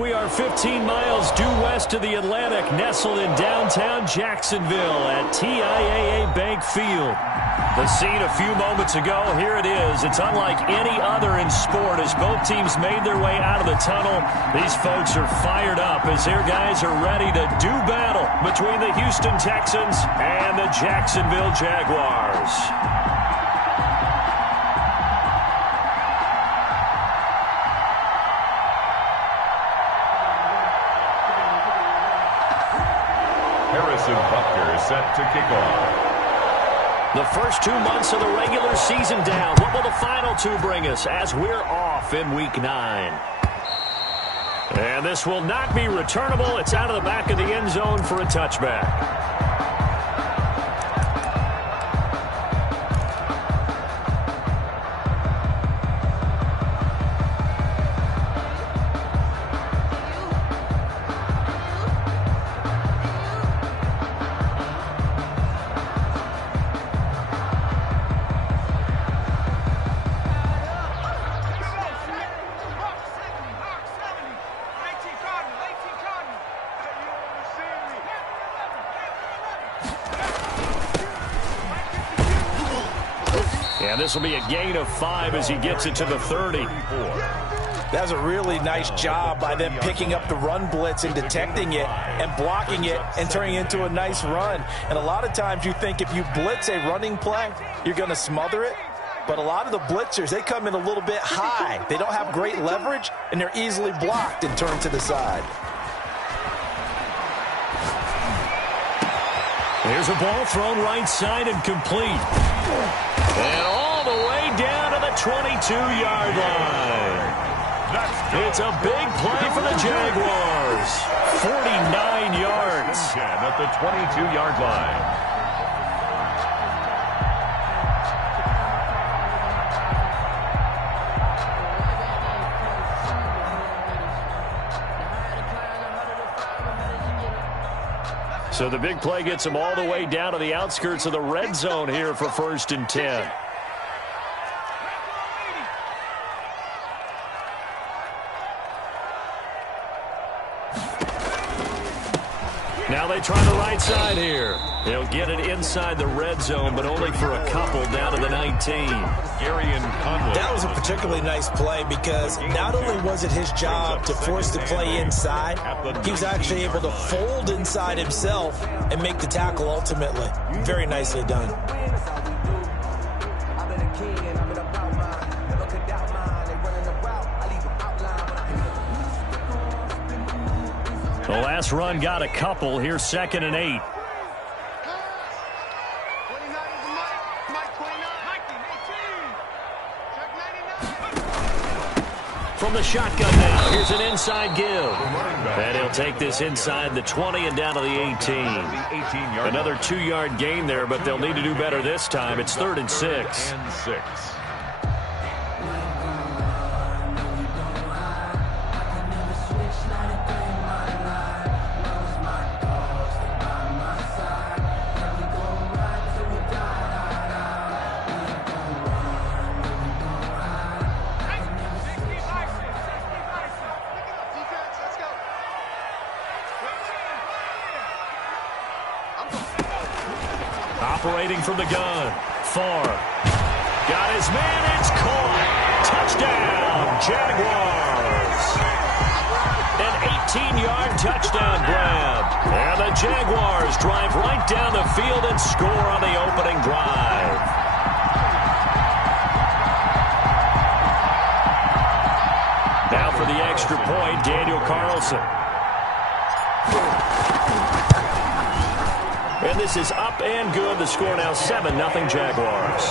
We are 15 miles due west of the Atlantic, nestled in downtown Jacksonville at TIAA Bank Field. The scene a few moments ago, here it is. It's unlike any other in sport as both teams made their way out of the tunnel. These folks are fired up as their guys are ready to do battle between the Houston Texans and the Jacksonville Jaguars. Buckner set to kick off. The first 2 months of the regular season down. What will the final two bring us as we're off in Week 9? And this will not be returnable. It's out of the back of the end zone for a touchback. And this will be a gain of 5 as he gets it to the 30. That was a really nice job by them picking up the run blitz and detecting it and blocking it and turning it into a nice run. And a lot of times you think if you blitz a running play, you're going to smother it. But a lot of the blitzers, they come in a little bit high. They don't have great leverage, and they're easily blocked and turned to the side. Here's a ball thrown right side and complete. And all the way down to the 22-yard line. It's a big play for the Jaguars. 49 yards. At the 22-yard line. So the big play gets them all the way down to the outskirts of the red zone here for 1st and 10. Now they try the right side here. They'll get it inside the red zone, but only for a couple down to the 19. That was a particularly nice play because not only was it his job to force the play inside, he was actually able to fold inside himself and make the tackle ultimately. Very nicely done. The last run got a couple. Here's 2nd and 8. From the shotgun now, here's an inside give. And he'll take this inside the 20 and down to the 18. Another 2-yard gain there, but they'll need to do better this time. It's 3rd and 6. Operating from the gun. Far. Got his man. It's caught. Touchdown, Jaguars. An 18-yard touchdown grab. And the Jaguars drive right down the field and score on the opening drive. Now for the extra point, Daniel Carlson. And this is up and good. The score now 7-0 Jaguars.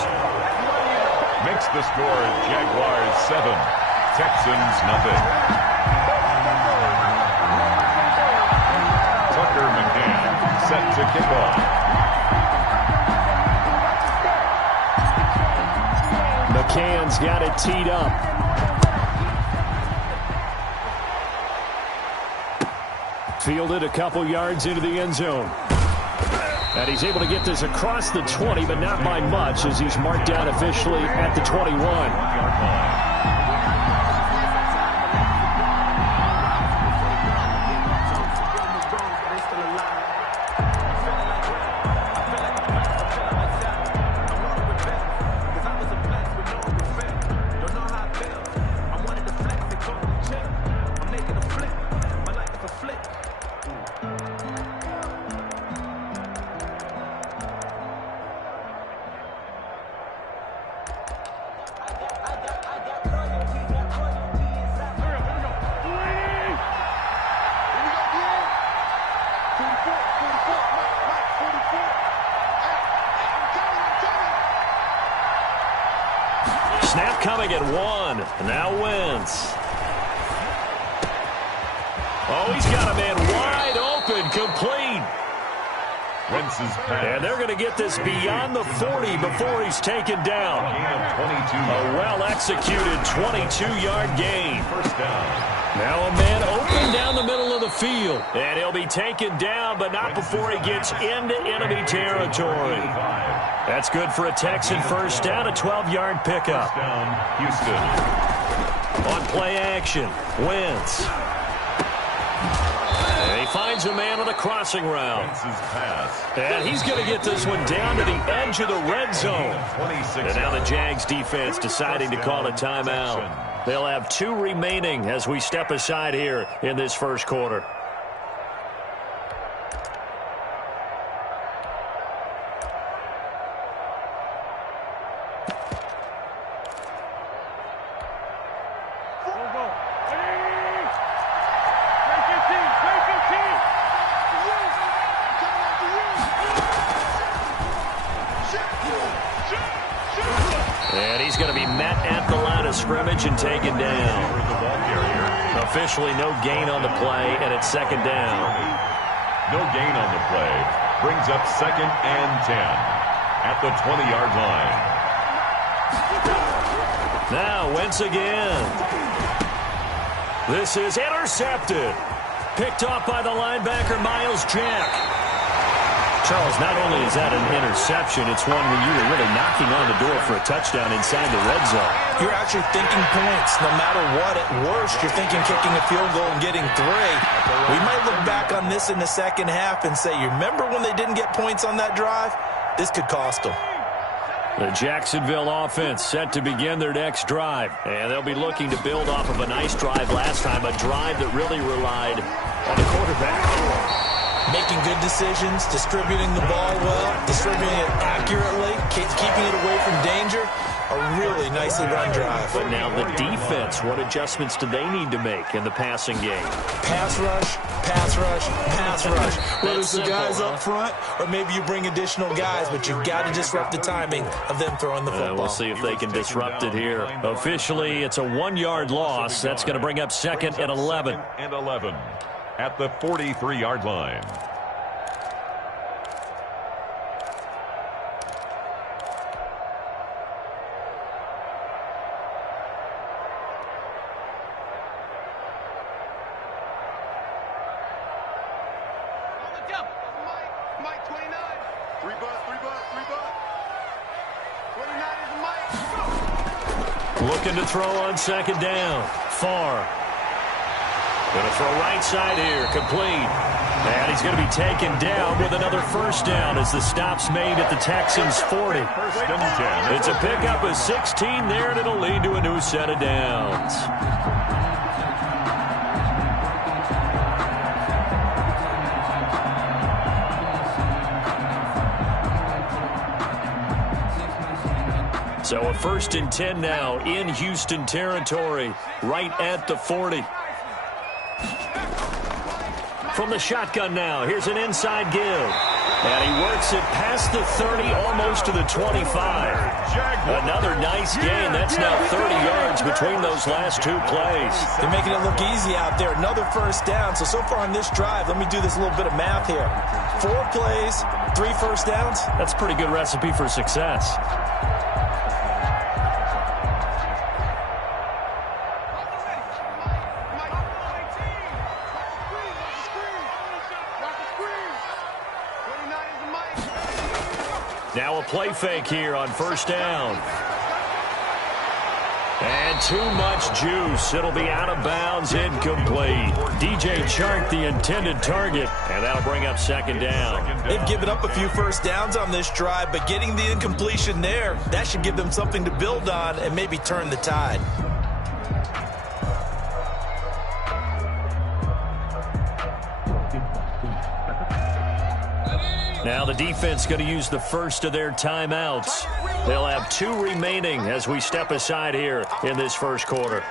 Makes the score Jaguars 7, Texans 0. Tucker McCann set to kick off. McCann's got it teed up. Fielded a couple yards into the end zone. And he's able to get this across the 20, but not by much as he's marked down officially at the 21. snap coming at 1. Now Wentz. Oh, he's got a man wide open, complete. Wentz's pass. And they're going to get this beyond the 40 before he's taken down. A well-executed 22-yard gain. First down. Now a man open down the middle of the field. And he'll be taken down, but not before he gets into enemy territory. That's good for a Texan first down, a 12-yard pickup. First down, Houston. On play action, Wentz. And he finds a man on a crossing route. Wentz's pass. And he's going to get this one down to the edge of the red zone. And now the Jags defense deciding to call a timeout. They'll have 2 remaining as we step aside here in this first quarter. And he's going to be met at the line of scrimmage and taken down. Officially no gain on the play, and it's second down. No gain on the play. Brings up 2nd and 10 at the 20-yard line. Now Wentz again. This is intercepted. Picked off by the linebacker, Miles Jack. Charles, not only is that an interception, it's one where you were really knocking on the door for a touchdown inside the red zone. You're actually thinking points. No matter what, at worst, you're thinking kicking a field goal and getting 3. We might look back on this in the second half and say, you remember when they didn't get points on that drive? This could cost them. The Jacksonville offense set to begin their next drive. And they'll be looking to build off of a nice drive last time, a drive that really relied on the quarterback. Making good decisions, distributing the ball well, distributing it accurately, keeping it away from danger. A really nicely run drive. But now the defense, what adjustments do they need to make in the passing game? Pass rush, pass rush, pass rush. Whether it's the simple, guys up front or maybe you bring additional guys, but you've got to disrupt the timing of them throwing the football. We'll see if they can disrupt it here. Officially, it's a 1-yard loss. That's going to bring up 2nd and 11. 2nd and 11 at the 43-yard line. Looking to throw on 2nd down. Far. Going to throw right side here. Complete. And he's going to be taken down with another first down as the stop's made at the Texans' 40. It's a pickup of 16 there, and it'll lead to a new set of downs. So a 1st and 10 now in Houston territory, right at the 40. From the shotgun now, here's an inside give. And he works it past the 30, almost to the 25. Another nice gain. That's now 30 yards between those last 2 plays. They're making it look easy out there. Another first down. So far on this drive, let me do this little bit of math here. 4 plays, 3 first downs. That's a pretty good recipe for success. Now a play fake here on first down. And too much juice. It'll be out of bounds, incomplete. DJ Chark, the intended target, and that'll bring up 2nd down. They've given up a few first downs on this drive, but getting the incompletion there, that should give them something to build on and maybe turn the tide. Now the defense going to use the first of their timeouts. They'll have 2 remaining as we step aside here in this first quarter.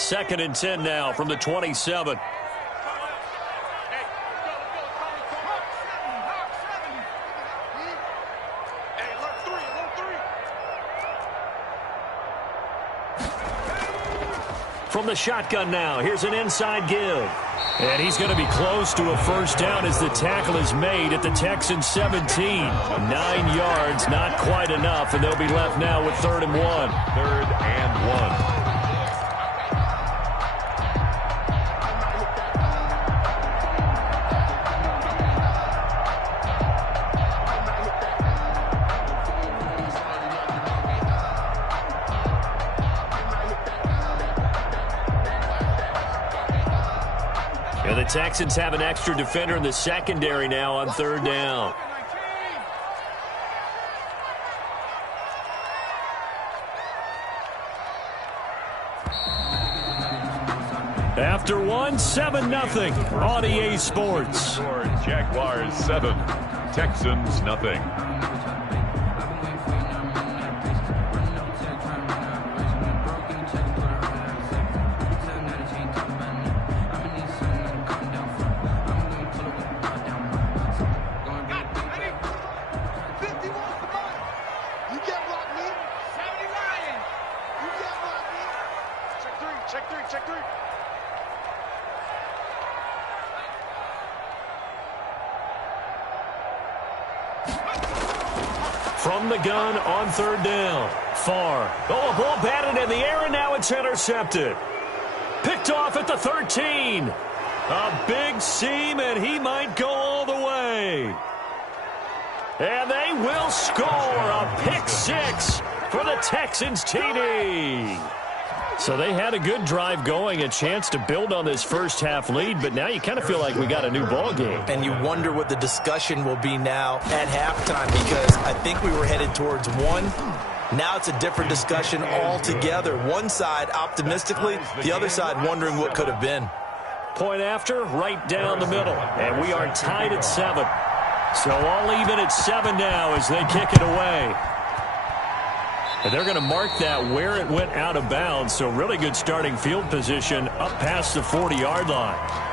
2nd and 10 now from the 27. From the shotgun now, here's an inside give. And he's going to be close to a first down as the tackle is made at the Texans 17. 9 yards, not quite enough, and they'll be left now with 3rd and 1. 3rd and 1. And the Texans have an extra defender in the secondary now on 3rd down. After 7-0 on EA Sports. Jaguars 7, Texans nothing. From the gun on 3rd down. Far. Oh, a ball batted in the air, and now it's intercepted. Picked off at the 13. A big seam, and he might go all the way. And they will score a pick 6 for the Texans TD. So they had a good drive going, a chance to build on this first half lead, but now you kind of feel like we got a new ball game. And you wonder what the discussion will be now at halftime, because I think we were headed towards 1. Now it's a different discussion altogether. One side optimistically, the other side wondering what could have been. Point after, right down the middle. And we are tied at 7. So all even at 7 now as they kick it away. And they're going to mark that where it went out of bounds. So really good starting field position up past the 40-yard line.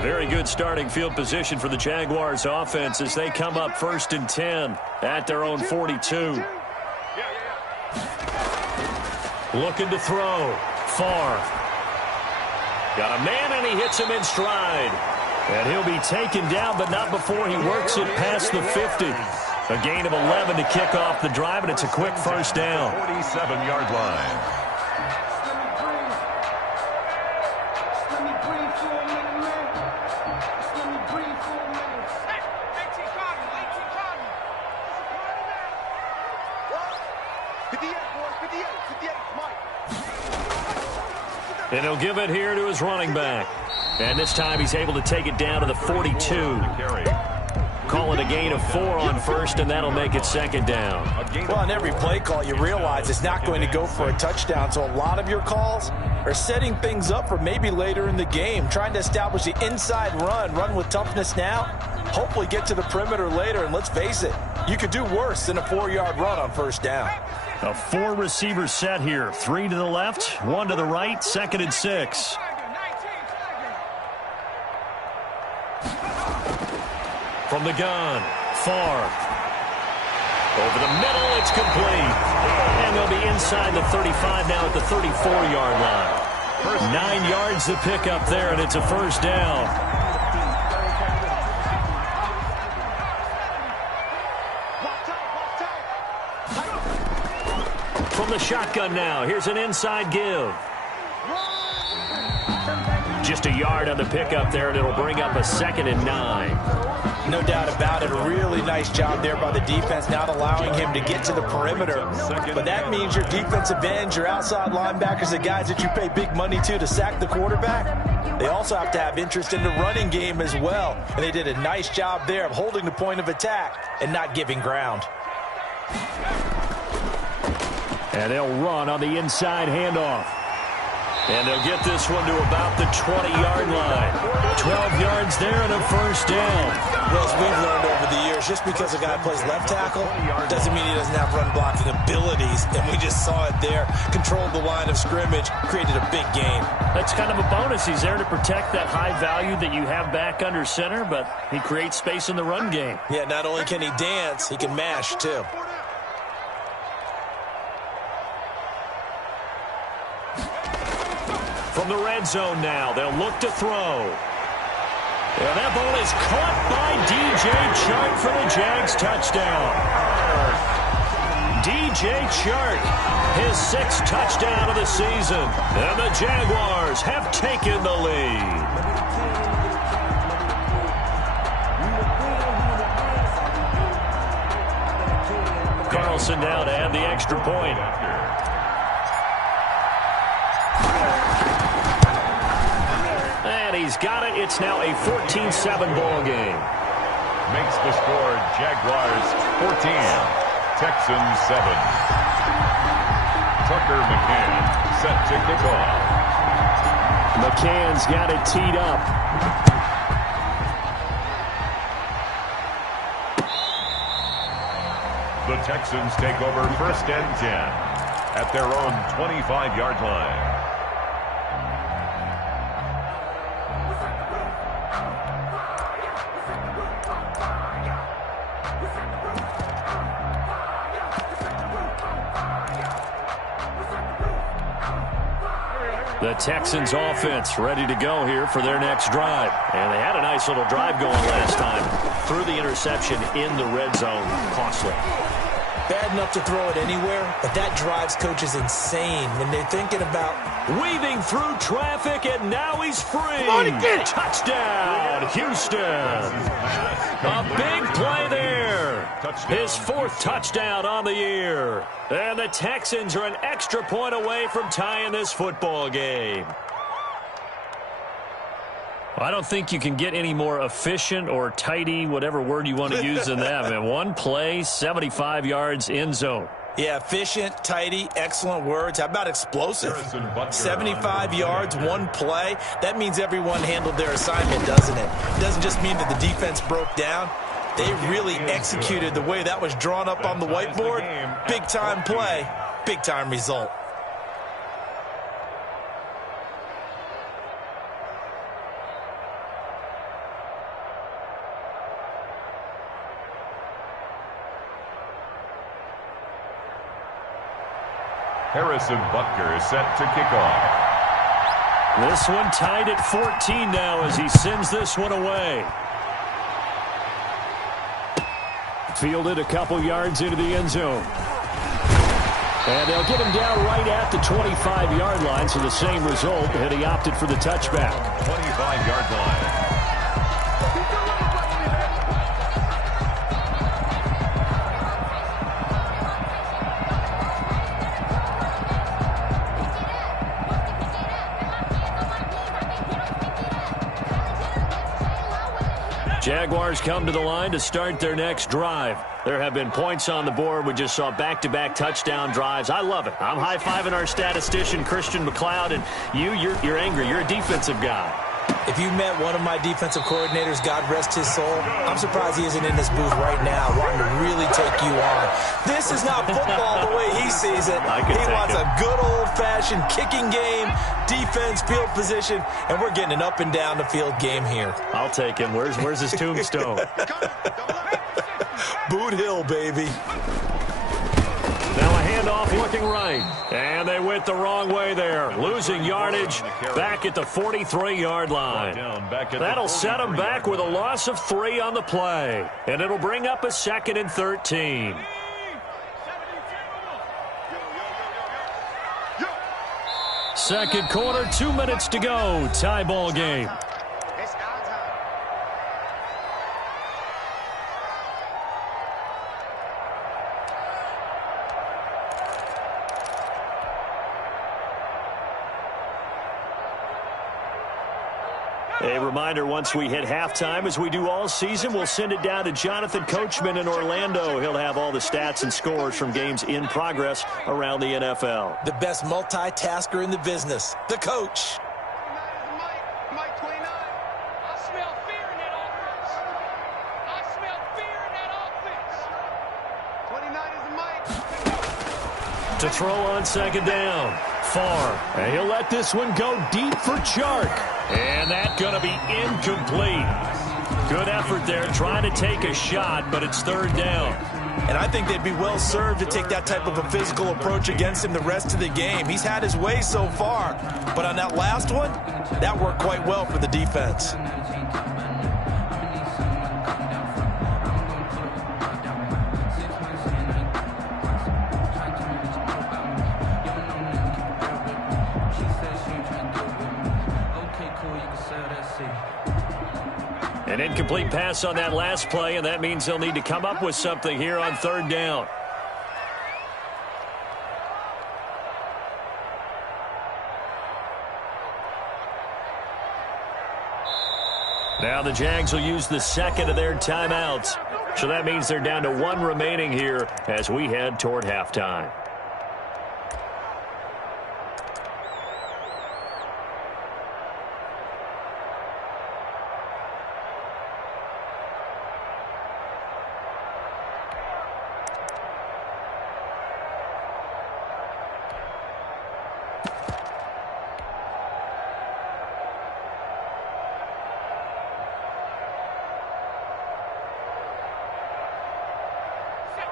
Very good starting field position for the Jaguars offense as they come up 1st and 10 at their own 42. Looking to throw. Far. Got a man, and he hits him in stride. And he'll be taken down, but not before he works it past the 50. A gain of 11 to kick off the drive, and it's a quick first down. 47-yard line. And he'll give it here to his running back. And this time he's able to take it down to the 42. Call it a gain of 4 on 1st, and that'll make it 2nd down. Well, on every play call, you realize it's not going to go for a touchdown. So a lot of your calls are setting things up for maybe later in the game, trying to establish the inside run with toughness now, hopefully get to the perimeter later. And let's face it, you could do worse than a 4-yard run on 1st down. A 4-receiver set here. 3 to the left, 1 to the right, 2nd and 6. From the gun, Far. Over the middle, it's complete. And they'll be inside the 35 now at the 34-yard line. 9 yards to pick up there, and it's a first down. From the shotgun now, here's an inside give. Just a yard on the pickup there, and it'll bring up a 2nd and 9. No doubt about it. A really nice job there by the defense, not allowing him to get to the perimeter. But that means your defensive ends, your outside linebackers, the guys that you pay big money to sack the quarterback, they also have to have interest in the running game as well. And they did a nice job there of holding the point of attack and not giving ground. And they'll run on the inside handoff. And they'll get this one to about the 20-yard line. 12 yards there and a first down. Well, as we've learned over the years, just because a guy plays left tackle doesn't mean he doesn't have run blocking abilities. And we just saw it there. Controlled the line of scrimmage, created a big gain. That's kind of a bonus. He's there to protect that high value that you have back under center, but he creates space in the run game. Yeah, not only can he dance, he can mash too. From the red zone now, they'll look to throw. And that ball is caught by DJ Chark for the Jags touchdown. DJ Chark, his 6th touchdown of the season. And the Jaguars have taken the lead. Carlson now to add the extra point. And he's got it. It's now a 14-7 ball game. Makes the score Jaguars 14, Texans 7. Tucker McCann set to kick off. McCann's got it teed up. The Texans take over 1st and 10 at their own 25-yard line. The Texans offense ready to go here for their next drive. And they had a nice little drive going last time. Threw the interception in the red zone. Costly. Bad enough to throw it anywhere, but that drives coaches insane when they're thinking about weaving through traffic, and now he's free. Come on and get it. Touchdown, Houston. A big play there. His 4th touchdown on the year. And the Texans are an extra point away from tying this football game. I don't think you can get any more efficient or tidy, whatever word you want to use in that. Man, one play, 75 yards in zone. Yeah, efficient, tidy, excellent words. How about explosive? 75 yards, one play. That means everyone handled their assignment, doesn't it? It doesn't just mean that the defense broke down. They really executed the way that was drawn up on the whiteboard. Big-time play, big-time result. Harrison Butker is set to kick off. This one tied at 14 now as he sends this one away. Fielded a couple yards into the end zone. And they'll get him down right at the 25-yard line, so the same result, and he opted for the touchback. 25-yard line. Jaguars come to the line to start their next drive. There have been points on the board. We just saw back-to-back touchdown drives. I love it. I'm high-fiving our statistician, Christian McLeod, and you're angry. You're a defensive guy. If you met one of my defensive coordinators, God rest his soul, I'm surprised he isn't in this booth right now wanting to really take you on. This is not football the way he sees it. He wants a good old-fashioned kicking game, defense, field position, and we're getting an up-and-down-the-field game here. I'll take him. Where's his tombstone? Boot Hill, baby. Now a handoff looking right. And they went the wrong way there. Losing yardage back at the 43-yard line. That'll set them back with a loss of 3 on the play. And it'll bring up a 2nd and 13. Second quarter, 2 minutes to go. Tie ball game. A reminder, once we hit halftime, as we do all season, we'll send it down to Jonathan Coachman in Orlando. He'll have all the stats and scores from games in progress around the NFL. The best multitasker in the business, the coach. To throw on second down. Far. And he'll let this one go deep for Chark. And that's going to be incomplete. Good effort there trying to take a shot, but it's third down. And I think they'd be well served to take that type of a physical approach against him the rest of the game. He's had his way so far. But on that last one, that worked quite well for the defense. An incomplete pass on that last play, and that means they'll need to come up with something here on third down. Now the Jags will use the second of their timeouts. So that means they're down to one remaining here as we head toward halftime.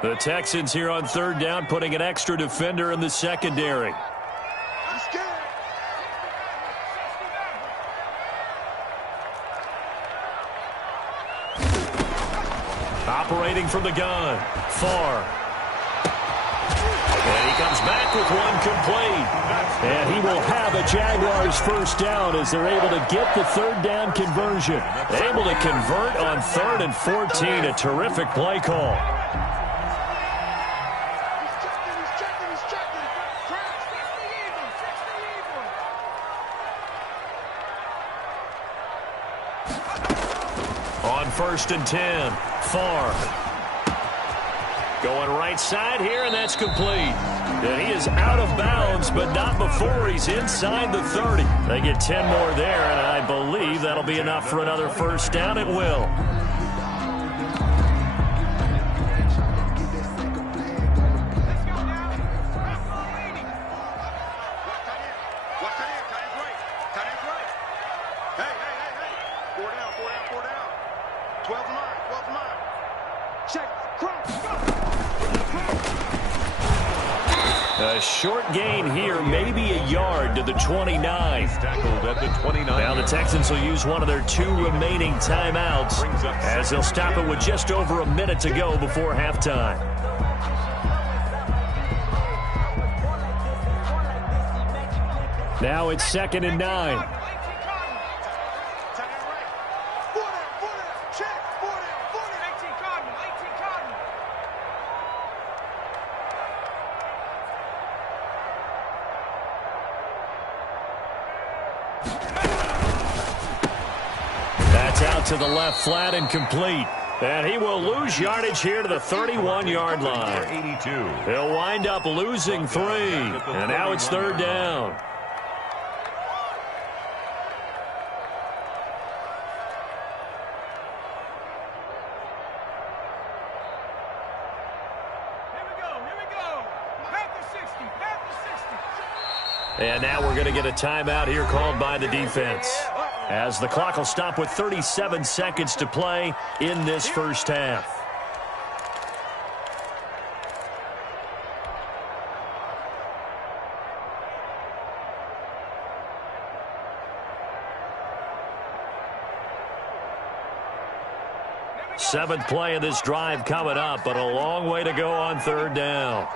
The Texans here on third down, putting an extra defender in the secondary. Operating from the gun. Far. And he comes back with one complete. And he will have a Jaguars first down as they're able to get the third down conversion. Able to convert on 3rd and 14. A terrific play call. On 1st and 10, Far. Going right side here, and that's complete. And he is out of bounds, but not before he's inside the 30. They get 10 more there, and I believe that'll be enough for another first down. It will. A short gain here, maybe a yard to the 29. Tackled at the 29. Now the Texans will use one of their 2 remaining timeouts as they'll stop it with just over a minute to go before halftime. Now it's 2nd and 9. To the left, flat and complete. And he will lose yardage here to the 31-yard line. 82. He'll wind up losing 3. And now it's third down. And now we're going to get a timeout here called by the defense, as the clock will stop with 37 seconds to play in this first half. Seventh play of this drive coming up, but a long way to go on third down.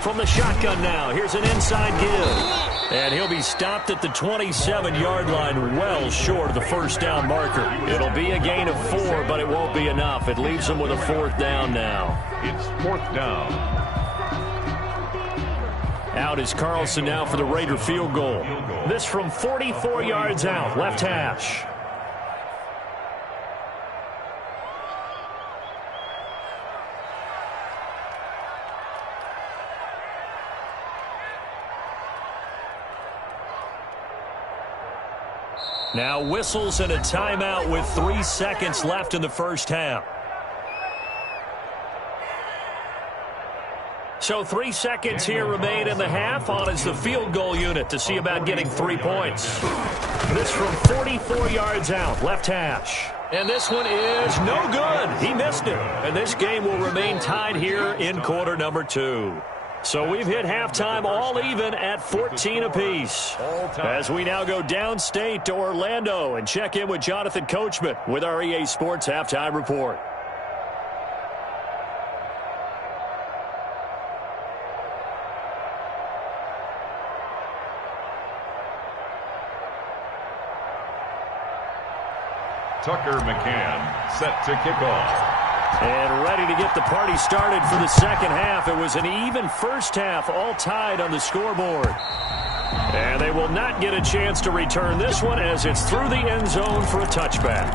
From the shotgun now, here's an inside give. And he'll be stopped at the 27-yard line, well short of the first down marker. It'll be a gain of 4, but it won't be enough. It leaves him with a 4th down now. It's 4th down. Out is Carlson now for the Raider field goal. This from 44 yards out, left hash. Now whistles and a timeout with 3 seconds left in the first half. So 3 seconds here remain in the half. On is the field goal unit to see about getting 3 points. This from 44 yards out, left hash. And this one is no good. He missed it. And this game will remain tied here in quarter number 2. So we've hit halftime all even at 14 apiece. As we now go downstate to Orlando and check in with Jonathan Coachman with our EA Sports Halftime Report. Tucker McCann set to kick off. And ready to get the party started for the second half. It was an even first half, all tied on the scoreboard. And they will not get a chance to return this one as it's through the end zone for a touchback.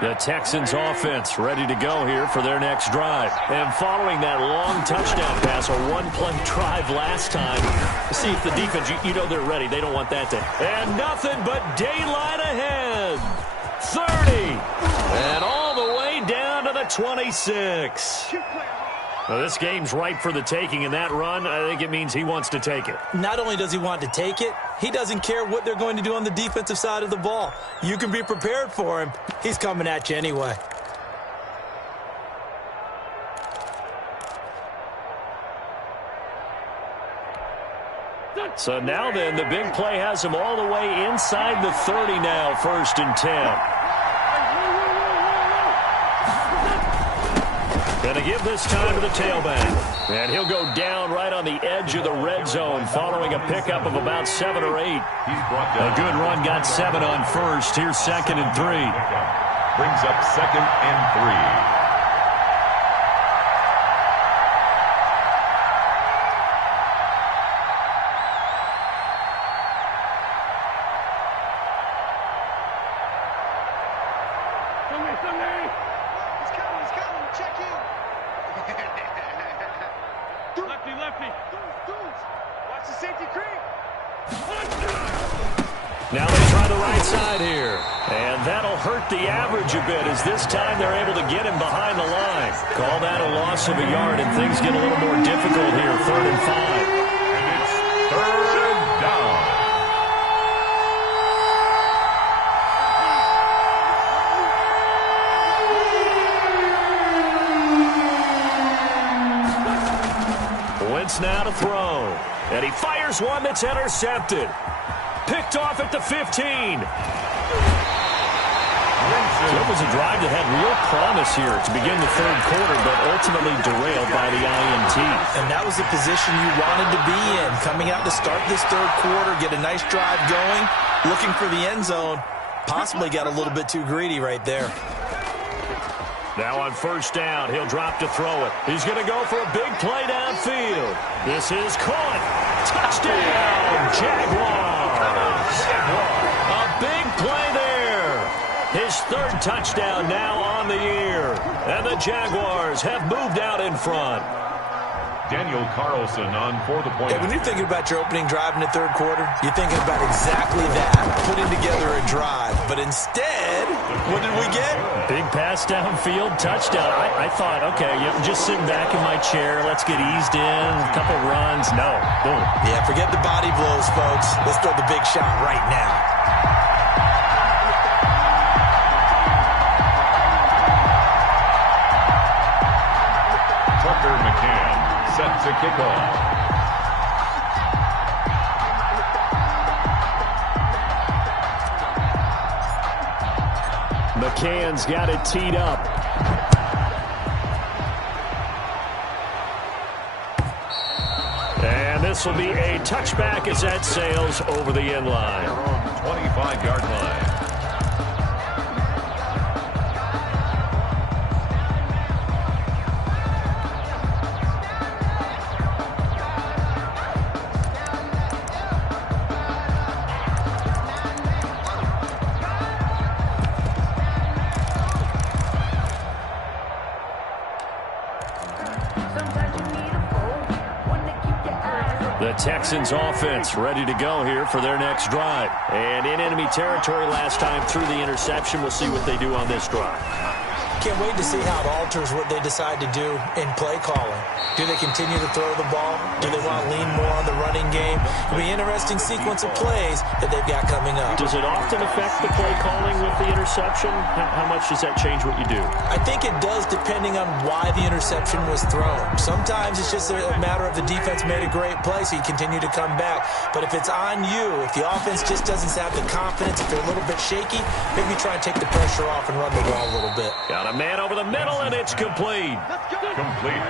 The Texans offense ready to go here for their next drive. And following that long touchdown pass, a one-play drive last time. See if the defense, you know they're ready. They don't want that to. And nothing but daylight ahead. 30. And all the way down to the 26. Well, this game's ripe for the taking, and that run, I think it means he wants to take it. Not only does he want to take it, he doesn't care what they're going to do on the defensive side of the ball. You can be prepared for him. He's coming at you anyway. So now then, the big play has him all the way inside the 30 now, 1st and 10. Going to give this time to the tailback. And he'll go down right on the edge of the red zone following a pickup of about 7 or 8. A good run got 7 on first. Here's 2nd and 3. Brings up 2nd and 3. Now they try the right side here. And that'll hurt the average a bit as this time they're able to get him behind the line. Call that a loss of a yard, and things get a little more difficult here. 3rd and 5. And it's 3rd down. Wentz now to throw. And he fires one that's intercepted. Picked off at the 15. It was a drive that had real promise here to begin the 3rd quarter, but ultimately derailed by the INT. And that was the position you wanted to be in. Coming out to start this 3rd quarter, get a nice drive going, looking for the end zone. Possibly got a little bit too greedy right there. Now on 1st down, he'll drop to throw it. He's going to go for a big play downfield. This is caught. Touchdown, Jaguars. A big play there. His 3rd touchdown now on the year. And the Jaguars have moved out in front. Daniel Carlson on for the point. Hey, when you're thinking about your opening drive in the 3rd quarter, you're thinking about exactly that, putting together a drive. But instead, what did we get? Big pass downfield, touchdown. I thought, okay, just sitting back in my chair, let's get eased in, a couple runs. No, boom. Yeah, forget the body blows, folks. Let's throw the big shot right now. Tucker McCann set to kick off. McCann's got it teed up. And this will be a touchback as that sails over the end line. 25-yard line. The Texans offense ready to go here for their next drive. And in enemy territory last time through the interception. We'll see what they do on this drive. Can't wait to see how it alters what they decide to do in play calling. Do they continue to throw the ball? Do they want to lean more on the running game? It'll be an interesting sequence of plays that they've got coming up. Does it often affect the play calling with the interception? How much does that change what you do? I think it does, depending on why the interception was thrown. Sometimes it's just a matter of the defense made a great play, so you continue to come back. But if it's on you, if the offense just doesn't have the confidence, if they're a little bit shaky, maybe try and take the pressure off and run the ball a little bit. Got a man over the middle, and it's complete.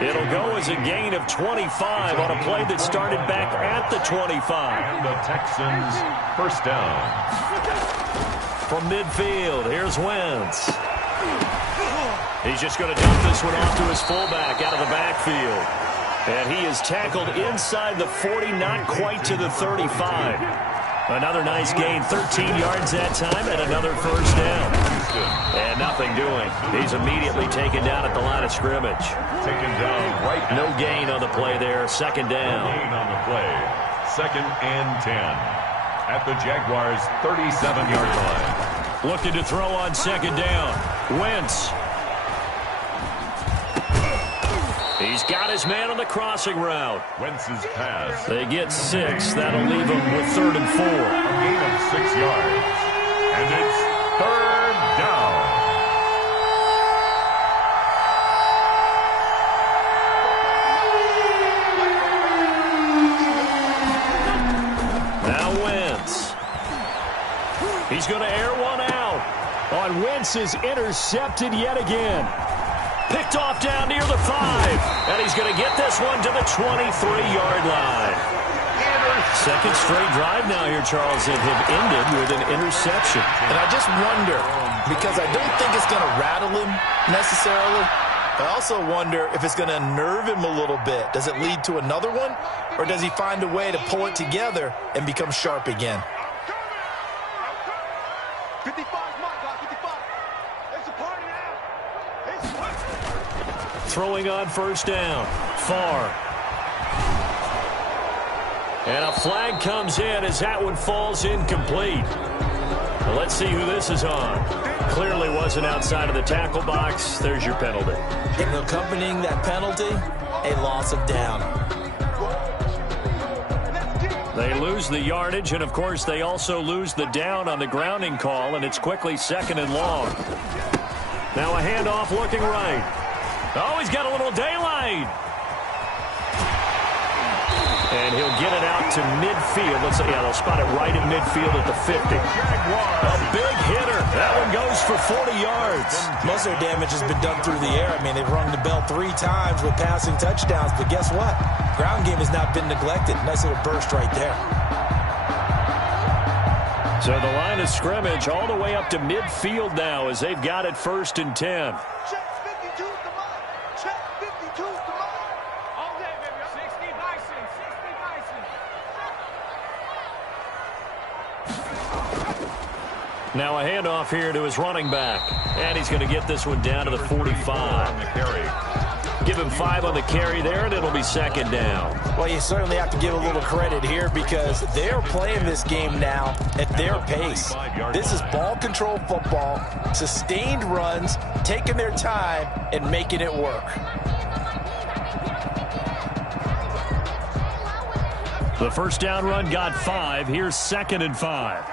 It'll go as a gain of 25 on a play that started back at the 25. And the Texans first down. From midfield, here's Wentz. He's just going to dump this one off to his fullback out of the backfield. And he is tackled inside the 40, not quite to the 35. Another nice gain, 13 yards that time, and another first down. And nothing doing. He's immediately taken down at the line of scrimmage. Taken down right. No gain on the play there, second down. No gain on the play. Second and 10. At the Jaguars' 37-yard line. Looking to throw on second down. Wentz. He's got his man on the crossing route. Wentz's pass. They get 6. That'll leave him with 3rd and 4. A gain of 6 yards. And it's 3rd down. Now Wentz. He's going to air one out. On Wentz is intercepted yet again. Picked off down near the 5. And he's going to get this one to the 23-yard line. Second straight drive now here, Charles, that have ended with an interception. And I just wonder, because I don't think it's going to rattle him necessarily, I also wonder if it's going to nerve him a little bit. Does it lead to another one? Or does he find a way to pull it together and become sharp again? 55, my God, 55. It's a party now. Throwing on first down. Far. And a flag comes in as that one falls incomplete. Well, let's see who this is on. Clearly wasn't outside of the tackle box. There's your penalty. And accompanying that penalty, a loss of down. They lose the yardage, and of course they also lose the down on the grounding call, and it's quickly 2nd and long. Now a handoff looking right. Oh, he's got a little daylight. And he'll get it out to midfield. Let's see, yeah, they'll spot it right in midfield at the 50. A big hitter. That one goes for 40 yards. Most of their damage has been done through the air. I mean, they've rung the bell 3 times with passing touchdowns, but guess what? Ground game has not been neglected. Nice little burst right there. So the line of scrimmage all the way up to midfield now as they've got it 1st and 10. Check 52's the mark. Check 52's the mark. All day, baby. 60 Bison. 60 Bison. Now a handoff here to his running back. And he's going to get this one down to the 45. On the carry. Give him 5 on the carry there, and it'll be 2nd down. Well, you certainly have to give a little credit here because they're playing this game now at their pace. This is ball control football, sustained runs, taking their time, and making it work. The first down run got 5. Here's 2nd and 5.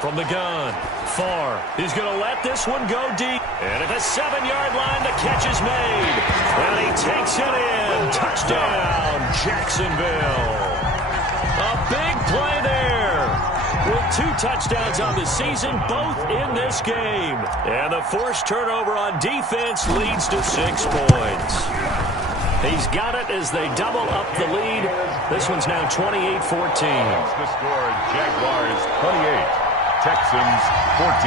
From the gun, far. He's going to let this one go deep. And at the 7-yard line, the catch is made. And he takes it in. Touchdown, Jacksonville. A big play there. With 2 touchdowns on the season, both in this game. And the forced turnover on defense leads to 6 points. He's got it as they double up the lead. This one's now 28-14. The score, Jaguars 28. Texans 14.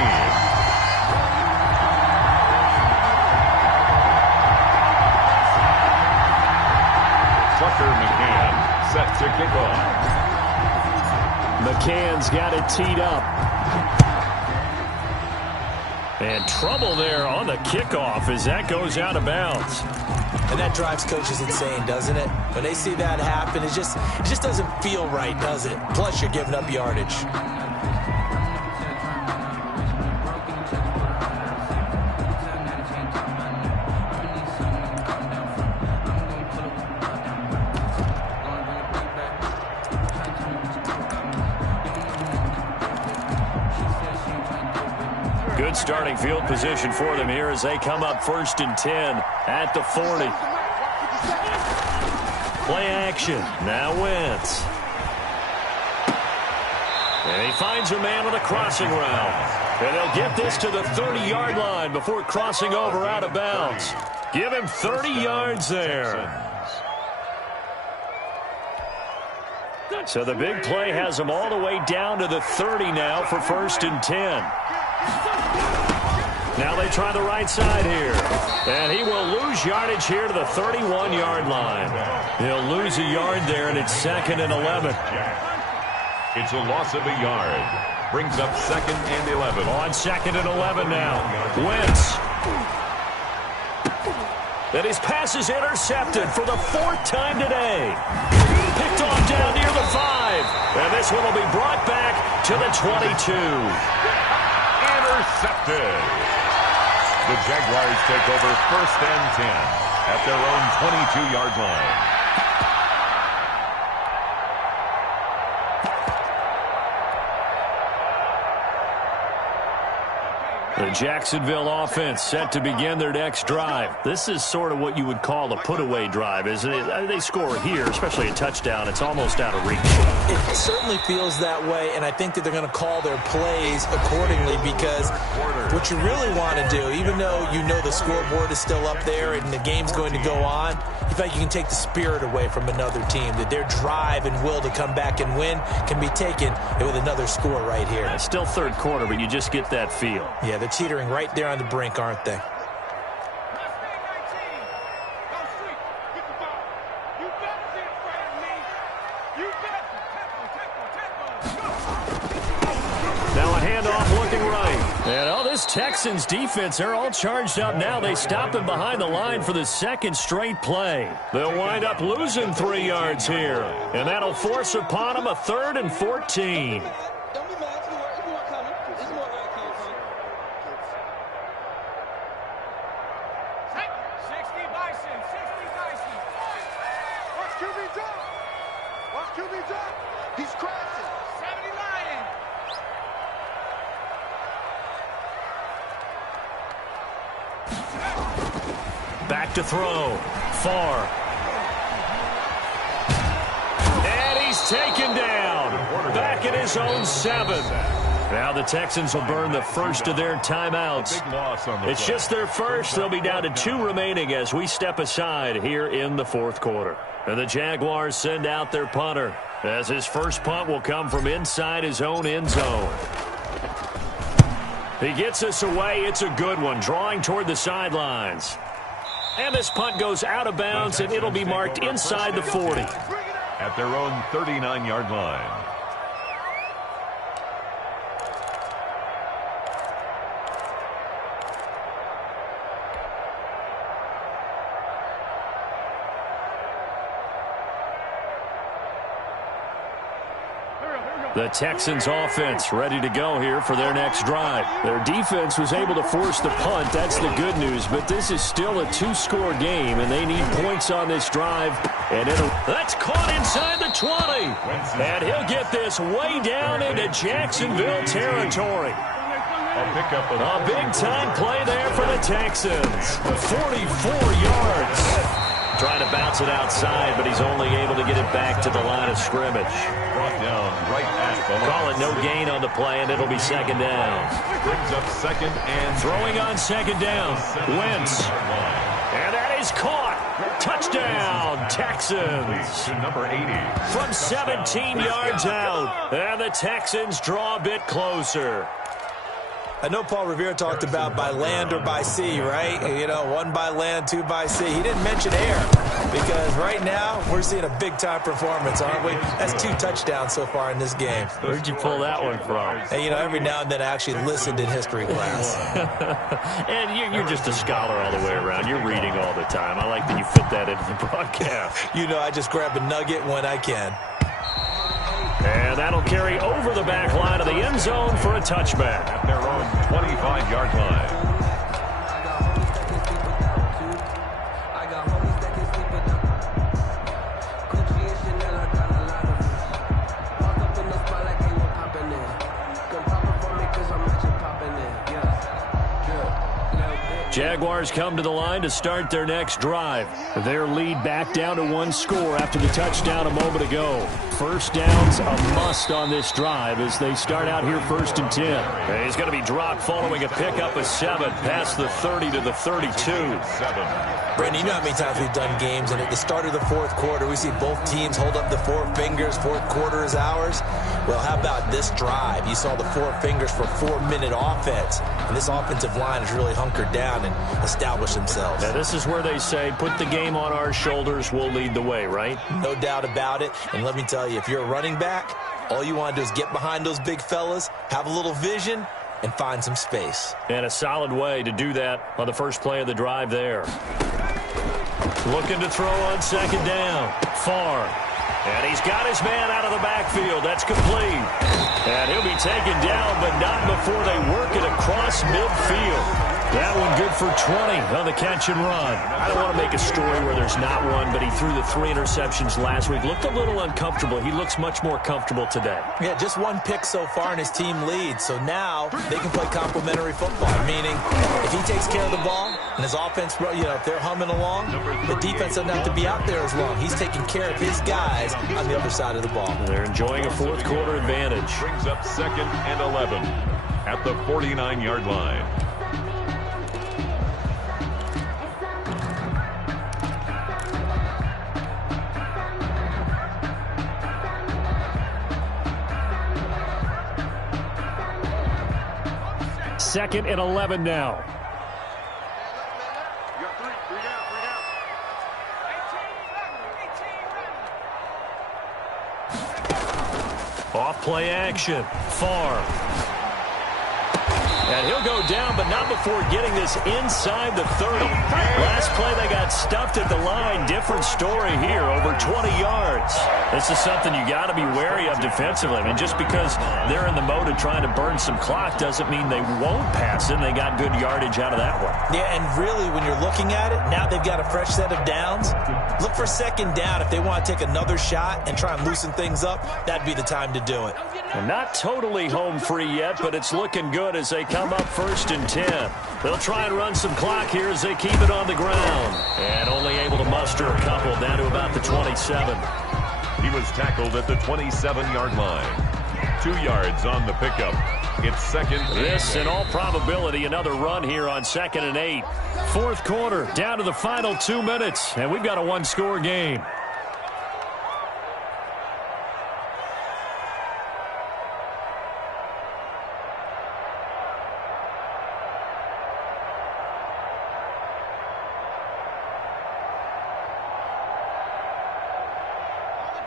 Tucker McCann set to kick off. McCann's got it teed up. And trouble there on the kickoff as that goes out of bounds. And that drives coaches insane, doesn't it? When they see that happen, it just doesn't feel right, does it? Plus, you're giving up yardage. Good starting field position for them here as they come up 1st and 10 at the 40. Play action. Now Wentz. And he finds a man on the crossing route. And they'll get this to the 30-yard line before crossing over out of bounds. Give him 30 yards there. So the big play has them all the way down to the 30 now for 1st and 10. Now they try the right side here. And he will lose yardage here to the 31-yard line. He'll lose a yard there, and it's 2nd and 11. It's a loss of a yard. Brings up 2nd and 11. On 2nd and 11 now. Wentz. And his pass is intercepted for the 4th time today. Picked off down near the 5. And this one will be brought back to the 22. Intercepted. The Jaguars take over 1st and 10 at their own 22-yard line. The Jacksonville offense set to begin their next drive. This is sort of what you would call a put-away drive, isn't it? They score here, especially a touchdown. It's almost out of reach. It certainly feels that way, and I think that they're going to call their plays accordingly because what you really want to do, even though you know the scoreboard is still up there and the game's going to go on, you feel like you can take the spirit away from another team, that their drive and will to come back and win can be taken with another score right here. It's still 3rd quarter, but you just get that feel. Yeah, they're teetering right there on the brink, aren't they? Now a handoff looking right. And this Texans defense, they're all charged up now. They stop him behind the line for the 2nd straight play. They'll wind up losing 3 yards here. And that'll force upon them a 3rd and 14. Back to throw. Far. And he's taken down. Back at his own 7. Now the Texans will burn the 1st of their timeouts. It's just their 1st. They'll be down to 2 remaining as we step aside here in the 4th quarter. And the Jaguars send out their punter as his first punt will come from inside his own end zone. He gets us away. It's a good one, drawing toward the sidelines. And this punt goes out of bounds, and it'll be marked inside the 40. At their own 39-yard line. The Texans offense ready to go here for their next drive. Their defense was able to force the punt. That's the good news. But this is still a 2-score game, and they need points on this drive And that's caught inside the 20. And he'll get this way down into Jacksonville territory. A big-time play there for the Texans. 44 yards. Trying to bounce it outside, but he's only able to get it back to the line of scrimmage. Brought down right at the Call it no gain on the play, and it'll be second down. Brings up second and throwing on second down. Wentz. And that is caught. Touchdown, Texans. To number 80. From 17 yards out. And the Texans draw a bit closer. I know Paul Revere talked about by land or by sea, right? You know, one by land, two by sea. He didn't mention air because right now we're seeing a big-time performance, aren't we? That's 2 touchdowns so far in this game. Where'd you pull that one from? And, you know, every now and then I actually listened in history class. And you're just a scholar all the way around. You're reading all the time. I like that you fit that into the broadcast. You know, I just grab a nugget when I can. And that'll carry over the back line of the end zone for a touchback. At their own 25-yard line. Jaguars come to the line to start their next drive. Their lead back down to 1 score after the touchdown a moment ago. First down's a must on this drive as they start out here 1st and 10. And he's going to be dropped following a pickup of 7 past the 30 to the 32. Brandon, you know how many times we've done games, and at the start of the 4th quarter, we see both teams hold up the 4 fingers, 4th quarter is ours. Well, how about this drive? You saw the 4 fingers for 4-minute offense, and this offensive line has really hunkered down and established themselves. Now, this is where they say, put the game on our shoulders, we'll lead the way, right? No doubt about it, and let me tell you, if you're a running back, all you want to do is get behind those big fellas, have a little vision, and find some space. And a solid way to do that on the first play of the drive there. Looking to throw on second down. Far. And he's got his man out of the backfield. That's complete. And he'll be taken down, but not before they work it across midfield. That one good for 20 on the catch and run. I don't want to make a story where there's not one, but he threw the 3 interceptions last week. Looked a little uncomfortable. He looks much more comfortable today. Yeah, just 1 pick so far and his team leads. So now they can play complementary football, meaning if he takes care of the ball and his offense, you know, if they're humming along, the defense doesn't have to be out there as long. He's taking care of his guys on the other side of the ball. They're enjoying a 4th quarter advantage. Brings up second and 11 at the 49-yard line. Second and 11 now. Off play action. Far. And he'll go down, but not before getting this inside the 30. Last play, they got stuffed at the line. Different story here, over 20 yards. This is something you got to be wary of defensively. I mean, just because they're in the mode of trying to burn some clock doesn't mean they won't pass it. They got good yardage out of that one. Yeah, and really, when you're looking at it, now they've got a fresh set of downs. Look for second down. If they want to take another shot and try and loosen things up, that'd be the time to do it. And not totally home free yet, but it's looking good as they come up 1st and 10. They'll try and run some clock here as they keep it on the ground. And only able to muster a couple down to about the 27. He was tackled at the 27-yard line. 2 yards on the pickup. It's second. This, in all probability, another run here on 2nd and 8. 4th quarter, down to the final 2 minutes, and we've got a 1-score game.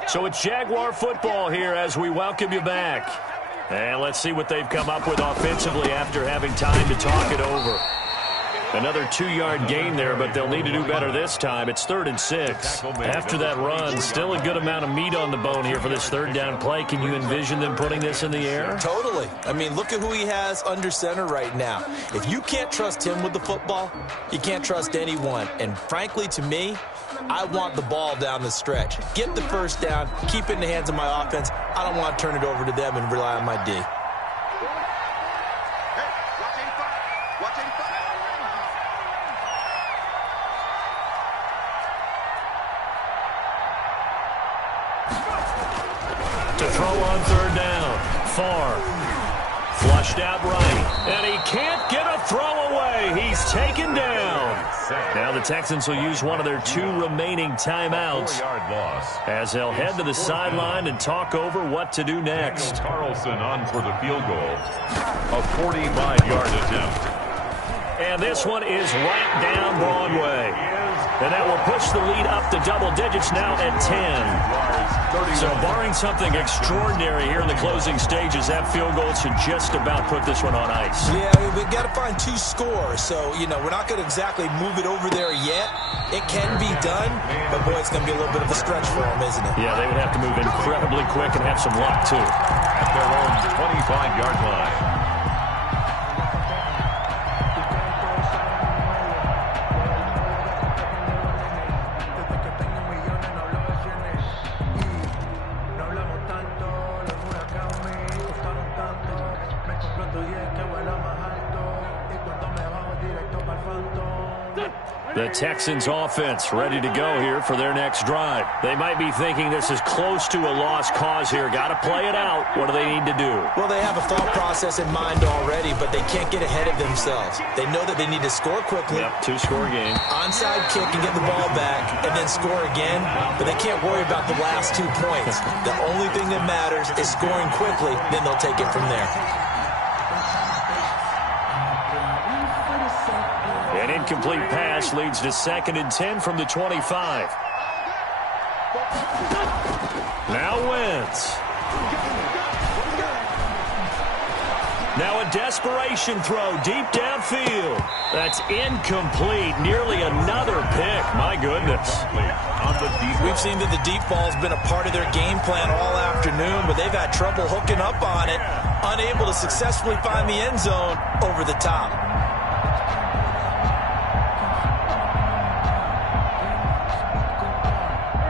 So it's Jaguar football here as we welcome you back. And let's see what they've come up with offensively after having time to talk it over. Another 2-yard gain there, but they'll need to do better this time. It's 3rd and 6. After that run, still a good amount of meat on the bone here for this 3rd down play. Can you envision them putting this in the air? Totally. I mean, look at who he has under center right now. If you can't trust him with the football, you can't trust anyone. And frankly, to me, I want the ball down the stretch. Get the first down, keep it in the hands of my offense. I don't want to turn it over to them and rely on my D. To throw on 3rd down. Far. Flushed out right. And he can't get a throw away. He's taken down. Now the Texans will use one of their 2 remaining timeouts as they'll head to the sideline and talk over what to do next. Carlson on for the field goal. A 45-yard attempt. And this one is right down Broadway. And that will push the lead up to double digits now at 10. So barring something extraordinary here in the closing stages, that field goal should just about put this one on ice. Yeah, we've got to find 2 scores. So, we're not going to exactly move it over there yet. It can be done, but, boy, it's going to be a little bit of a stretch for them, isn't it? Yeah, they would have to move incredibly quick and have some luck, too. At their own 25-yard line. The Texans offense ready to go here for their next drive. They might be thinking this is close to a lost cause here. Got to play it out. What do they need to do? Well, they have a thought process in mind already, but they can't get ahead of themselves. They know that they need to score quickly. Yep, 2-score game. Onside kick and get the ball back and then score again, but they can't worry about the last 2 points. The only thing that matters is scoring quickly, then they'll take it from there. An incomplete pass leads to 2nd and 10 from the 25. Now Wentz. Now a desperation throw deep downfield. That's incomplete. Nearly another pick. My goodness. We've seen that the deep ball's been a part of their game plan all afternoon, but they've had trouble hooking up on it, unable to successfully find the end zone over the top.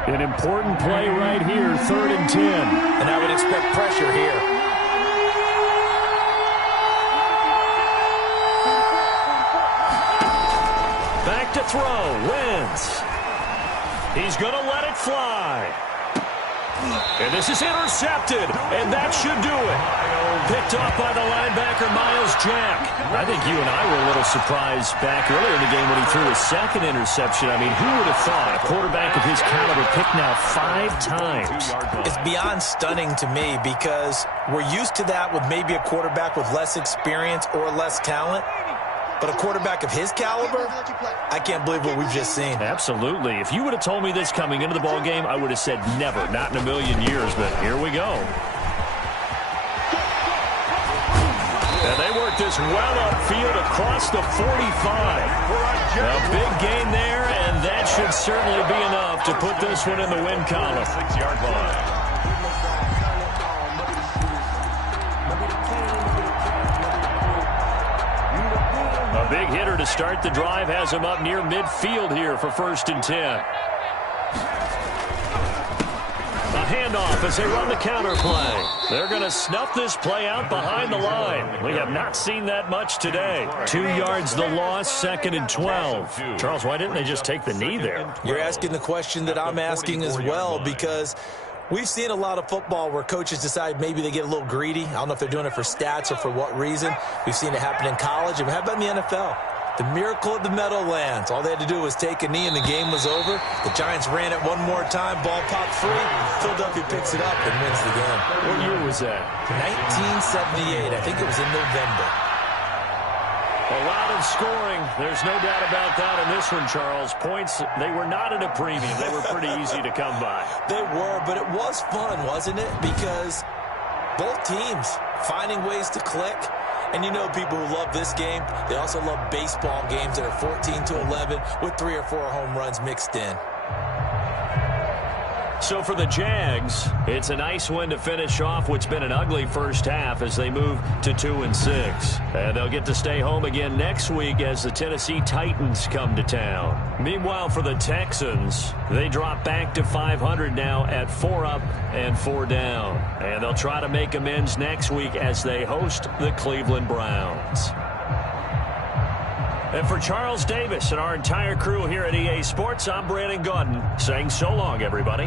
An important play right here, 3rd and 10. And I would expect pressure here. Back to throw, Wentz. He's going to let it fly. And this is intercepted, and that should do it. Picked off by the linebacker, Miles Jack. I think you and I were a little surprised back earlier in the game when he threw his 2nd interception. I mean, who would have thought a quarterback of his caliber picked now 5 times? It's beyond stunning to me because we're used to that with maybe a quarterback with less experience or less talent. But a quarterback of his caliber, I can't believe what we've just seen. Absolutely. If you would have told me this coming into the ball game, I would have said never, not in a million years, but here we go. And they work this well upfield across the 45. A big gain there, and that should certainly be enough to put this one in the win column. 6-yard line. A big hitter to start the drive has him up near midfield here for 1st and 10. A handoff as they run the counter play. They're going to snuff this play out behind the line. We have not seen that much today. 2 yards the loss, 2nd and 12. Charles, why didn't they just take the knee there? You're asking the question that I'm asking as well, because we've seen a lot of football where coaches decide maybe they get a little greedy. I don't know if they're doing it for stats or for what reason. We've seen it happen in college. And how about in the NFL? The miracle of the Meadowlands. All they had to do was take a knee and the game was over. The Giants ran it one more time. Ball popped free. Philadelphia picks it up and wins the game. What year was that? 1978. I think it was in November. A lot of scoring. There's no doubt about that in this one, Charles. Points, they were not at a premium. They were pretty easy to come by. They were, but it was fun, wasn't it? Because both teams finding ways to click. And you know people who love this game, they also love baseball games that are 14-11 with 3 or 4 home runs mixed in. So for the Jags, it's a nice win to finish off what's been an ugly first half as they move to 2-6. And they'll get to stay home again next week as the Tennessee Titans come to town. Meanwhile, for the Texans, they drop back to 500 now at 4 up and 4 down. And they'll try to make amends next week as they host the Cleveland Browns. And for Charles Davis and our entire crew here at EA Sports, I'm Brandon Gaudin saying so long, everybody.